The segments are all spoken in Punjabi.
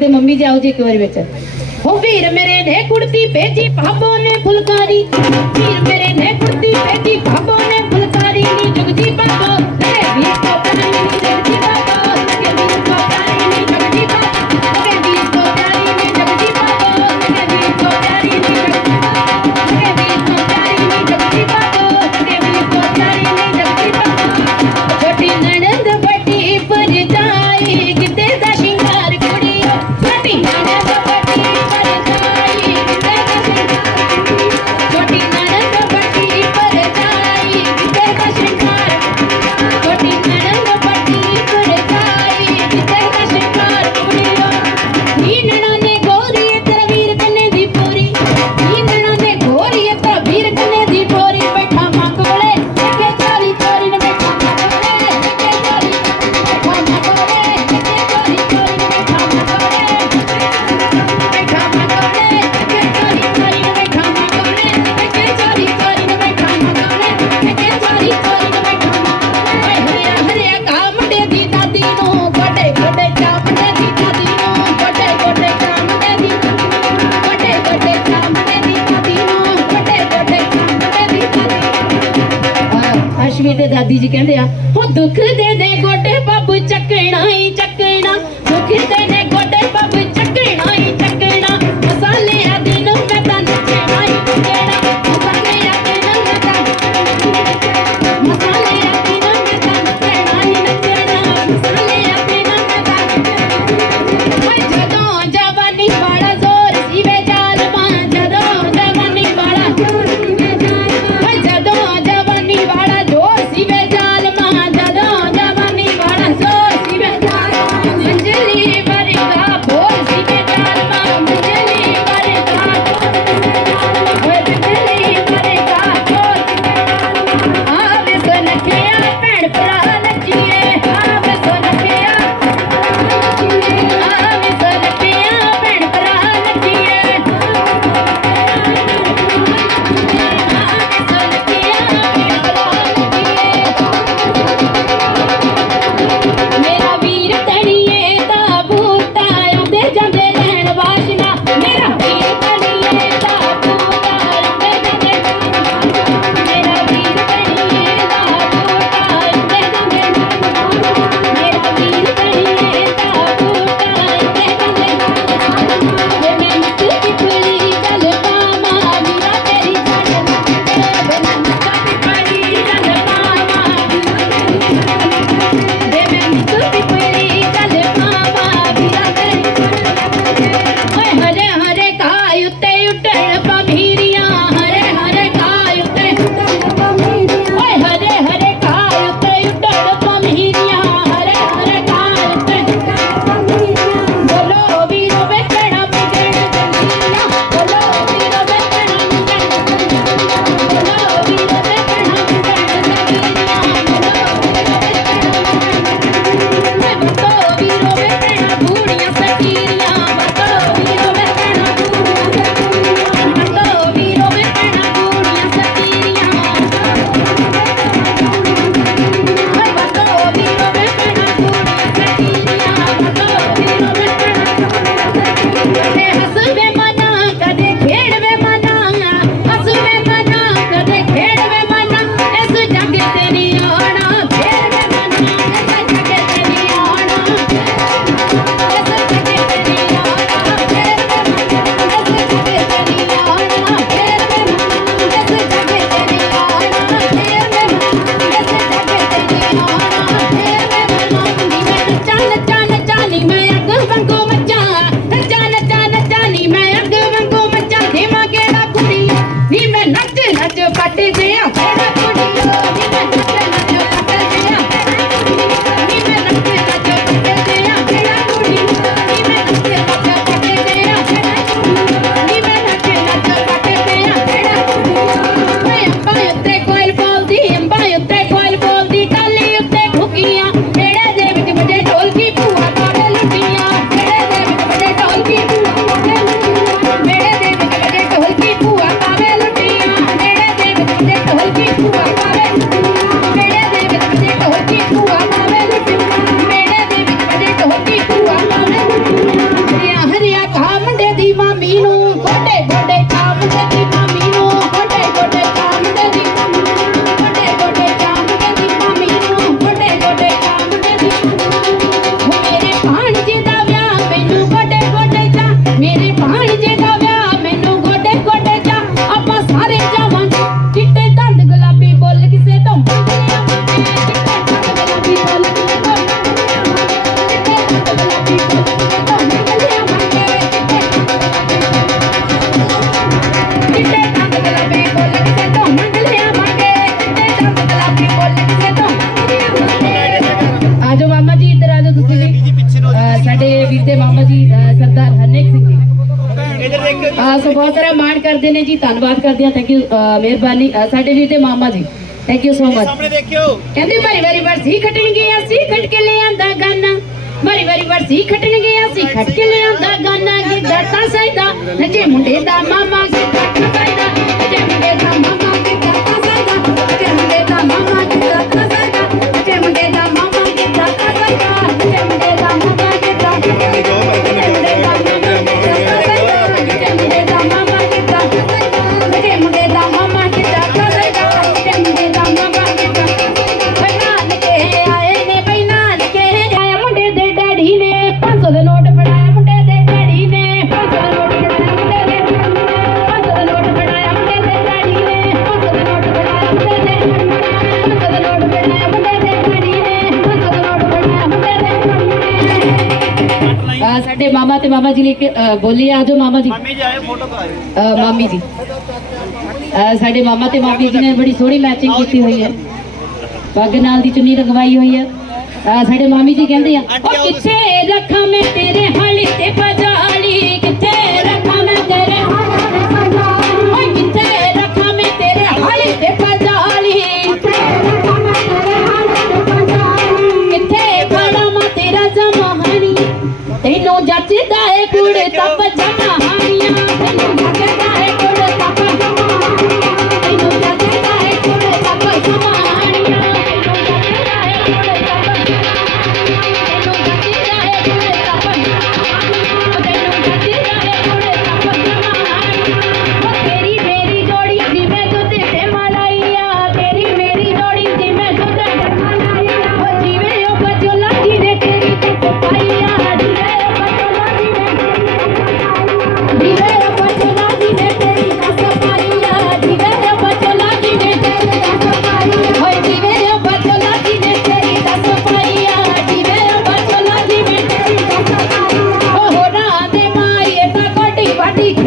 ਤੇ ਮੰਮੀ ਜੀ ਆਓ ਜੀ ਇੱਕ ਵਾਰੀ ਵਿੱਚ। ਹੋ ਵੀਰ ਮੇਰੇ ਨੇ ਕੁੜਤੀ ਭੇਜੀ, ਭਾਬੋ ਨੇ ਫੁਲਕਾਰੀ। ਵੀਰ ਮੇਰੇ ਨੇ ਕੁੜਤੀ ਭੇਜੀ, ਭਾਬੋ ਨੇ ਫੁਲਕਾਰੀ ਨੀ ਜੁਗਦੀ ਭਾਬੋ। ਰਸ਼ਮੀ ਦੇ ਦਾਦੀ ਜੀ ਕਹਿੰਦੇ ਆ ਉਹ ਦੁੱਖ ਦੇ ਨੇ ਗੋਡੇ ਬੱਬ ਚੱਕਣਾ ਹੀ ਚੱਕਣਾ, ਦੁੱਖ ਦੇ ਨੇ ਗੋਡੇ ਬੱਬ ਧੰਨਵਾਦ ਕਰਦੇ ਹਾਂ। ਥੈਂਕ ਯੂ ਮਿਹਰਬਾਨੀ। ਸਾਡੇ ਵੀਰ ਤੇ ਮਾਮਾ ਜੀ। ਥੈਂਕ ਯੂ ਸੋ ਮਚ ਸਾਹਮਣੇ ਦੇਖਿਓ। ਕਹਿੰਦੇ ਭਰੀ ਭਰੀ ਵਰਸੀ ਖਟਣਗੇ ਅਸੀਂ ਖਟ ਕੇ ਲਿਆਂਦਾ ਗਾਨਾ। ਭਰੀ ਭਰੀ ਵਰਸੀ ਖਟਣਗੇ ਅਸੀਂ ਖਟ ਕੇ ਲਿਆਂਦਾ ਗਾਨਾ। ਗਿੱਧਾ ਤਾਂ ਸੈਦਾ ਨੱਚੇ ਮੁੰਡੇ ਦਾ ਮਾਮਾ ਗਿੱਧਾ ਤਾਂ ਸੈਦਾ ਨੱਚੇ ਮੁੰਡੇ ਦਾ ਮਾਮਾ। ਵੱਡੇ ਮਾਮਾ ਤੇ ਮਾਮਾ ਜੀ ਲਈ ਇੱਕ, ਅ, ਬੋਲੀ ਆ ਜਾਓ ਮਾਮਾ ਜੀ। ਮੰਮੀ ਜੀ ਆਏ ਫੋਟੋ ਕਰਾਇਓ। ਅ, ਮਾਮੀ ਜੀ। ਅ, ਸਾਡੇ ਮਾਮਾ ਤੇ ਮਾਮੀ ਜੀ ਨੇ ਬੜੀ ਸੋਹਣੀ ਮੈਚਿੰਗ ਕੀਤੀ ਹੋਈ ਹੈ। ਪੱਗ ਨਾਲ ਦੀ ਚੁੰਨੀ ਰਗਵਾਈ ਹੋਈ ਹੈ। ਅ, ਸਾਡੇ ਮਾਮੀ ਜੀ ਕਹਿੰਦੇ ਆ ਉਹ ਕਿੱਥੇ ਰੱਖਾਂ ਮੈਂ ਤੇਰੇ ਹਾਲੇ ਤੇ ਬਜਾ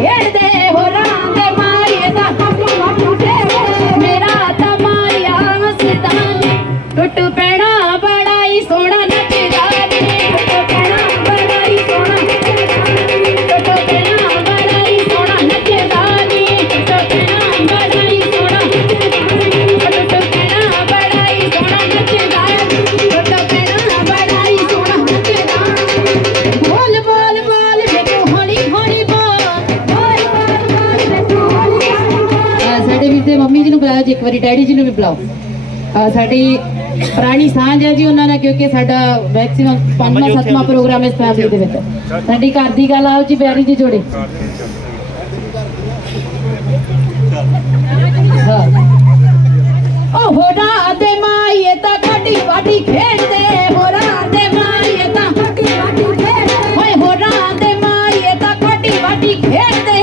ಹೇಳ್ದೆ ਤੇ ਮੰਮੀ ਜੀ ਨੂੰ ਬੁਲਾਓ ਜੀ ਇੱਕ ਵਾਰੀ ਡੈਡੀ ਜੀ ਨੂੰ ਵੀ ਬੁਲਾਓ ਸਾਡੀ ਪੁਰਾਣੀ ਸਾਂਝ ਹੈ ਜੀ ਉਹਨਾਂ ਨਾਲ ਕਿਉਂਕਿ ਸਾਡਾ ਮੈਕਸਿਮਮ ਪੰਜਵਾਂ ਸੱਤਵਾਂ ਪ੍ਰੋਗਰਾਮ ਇਸ ਫੈਮਿਲੀ ਦੇ ਵਿੱਚ ਸਾਡੀ ਘਰ ਦੀ ਗੱਲ ਆਓ ਜੀ ਬੈਰੀ ਜੀ ਜੋੜੇ ਉਹ ਹੋੜਾ ਤੇ ਮਾਈਏ ਤਾਂ ਕੱਢੀ ਵਾਢੀ ਖੇਡਦੇ ਹੋੜਾ ਤੇ ਮਾਈਏ ਤਾਂ ਕੱਢੀ ਵਾਢੀ ਖੇਡਦੇ ਹੋਏ ਹੋੜਾ ਤੇ ਮਾਈਏ ਤਾਂ ਕੱਢੀ ਵਾਢੀ ਖੇਡਦੇ